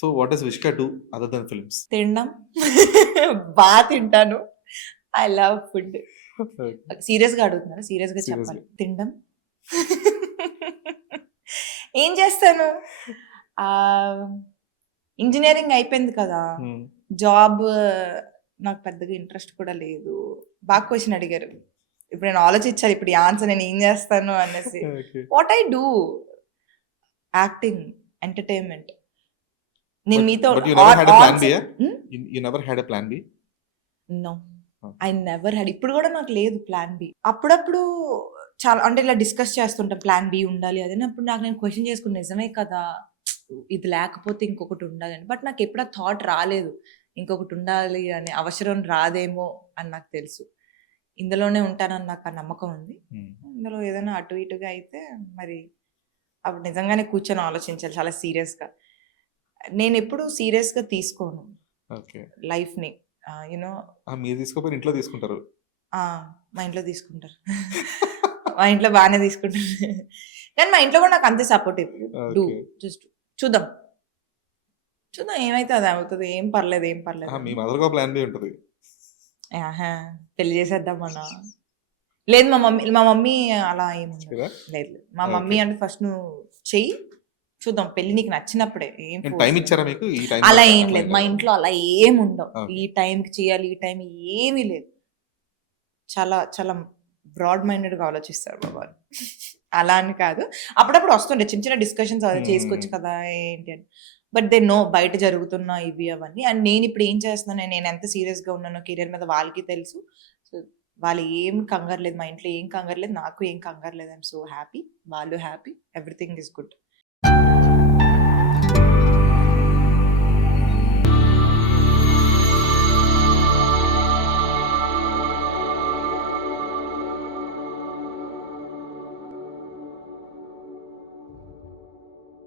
So what does Vishwak do other than films? తినడం బాగా తింటాను. I love food. సీరియస్గా అడుగుతున్నారా? సీరియస్గా చెప్పాలి. తినడం. ఏం చేస్తాను? ఇంజనీరింగ్ అయిపోయింది కదా, జాబ్ నాకు పెద్దగా ఇంట్రెస్ట్ కూడా లేదు. బాగా క్వశ్చన్ అడిగారు. ఇప్పుడు నేను ఆలోచించాలి, ఇప్పుడు ఈ ఆన్సర్ నేను ఏం చేస్తాను అనేసి. What I do, acting, entertainment. నేను మీతో నో, ఐ నెవర్ హ్యాడ్. ఇప్పుడు కూడా నాకు లేదు ప్లాన్ బి. అప్పుడప్పుడు చాలా అంటే ఇలా డిస్కస్ చేస్తుంటాం, ప్లాన్ బి ఉండాలి అదని. అప్పుడు నాకు నేను క్వశ్చన్ చేసుకుని, నిజమే కదా, ఇది లేకపోతే ఇంకొకటి ఉండాలని. బట్ నాకు ఎప్పుడు ఆ థాట్ రాలేదు, ఇంకొకటి ఉండాలి అనే అవసరం రాదేమో అని నాకు తెలుసు. ఇందులోనే ఉంటానని నాకు ఆ నమ్మకం ఉంది. ఇందులో ఏదైనా అటు ఇటుగా అయితే మరి అప్పుడు నిజంగానే కూర్చొని ఆలోచించాలి చాలా సీరియస్గా. నేను ఎప్పుడు సీరియస్గా తీసుకోను లైఫ్ని. యూనో మీరు తీసుకోపోయి ఇంట్లో తీసుకుంటారు. మా ఇంట్లో తీసుకుంటారు. మా ఇంట్లో బాగానే తీసుకుంటారు. కానీ మా ఇంట్లో కూడా నాకు అంతే సపోర్టివ్. డూ, జస్ట్ చూద్దాం చూద్దాం ఏమైతే అది అవుతుంది. ఏం పర్లేదు, ఏం పర్లేదు. మీ మదర్‌గా ప్లాన్ బి ఉంటుంది. పెళ్లి చేసేద్దాం అన్న. లేదు, మా మమ్మీ అలా ఏముండదు. లేదు, మా మమ్మీ అంటే ఫస్ట్ నువ్వు చెయ్యి, చూద్దాం, పెళ్లి నీకు నచ్చినప్పుడే. ఏం టైం ఇచ్చారా మీకు? ఈ టైం అలా ఏం లేదు మా ఇంట్లో, అలా ఏం ఉండవు. ఈ టైంకి చేయాలి, ఈ టైం ఏమీ లేదు. చాలా చాలా బ్రాడ్ మైండెడ్గా ఆలోచిస్తారు బాబా. అలా అని కాదు, అప్పుడప్పుడు వస్తుండే చిన్న చిన్న డిస్కషన్స్, అది చేసుకోవచ్చు కదా ఏంటి అని. బట్ దే నో బయట జరుగుతున్న ఇవి అవన్నీ. అండ్ నేను ఇప్పుడు ఏం చేస్తున్నాను, నేను ఎంత సీరియస్గా ఉన్నానో కెరియర్ మీద వాళ్ళకి తెలుసు. సో వాళ్ళు ఏం కంగారు లేదు, మా ఇంట్లో ఏం కంగారు లేదు, నాకు ఏం కంగారు లేదు. ఐఎమ్ సో హ్యాపీ, వాళ్ళు హ్యాపీ, ఎవ్రీథింగ్ ఈస్ గుడ్.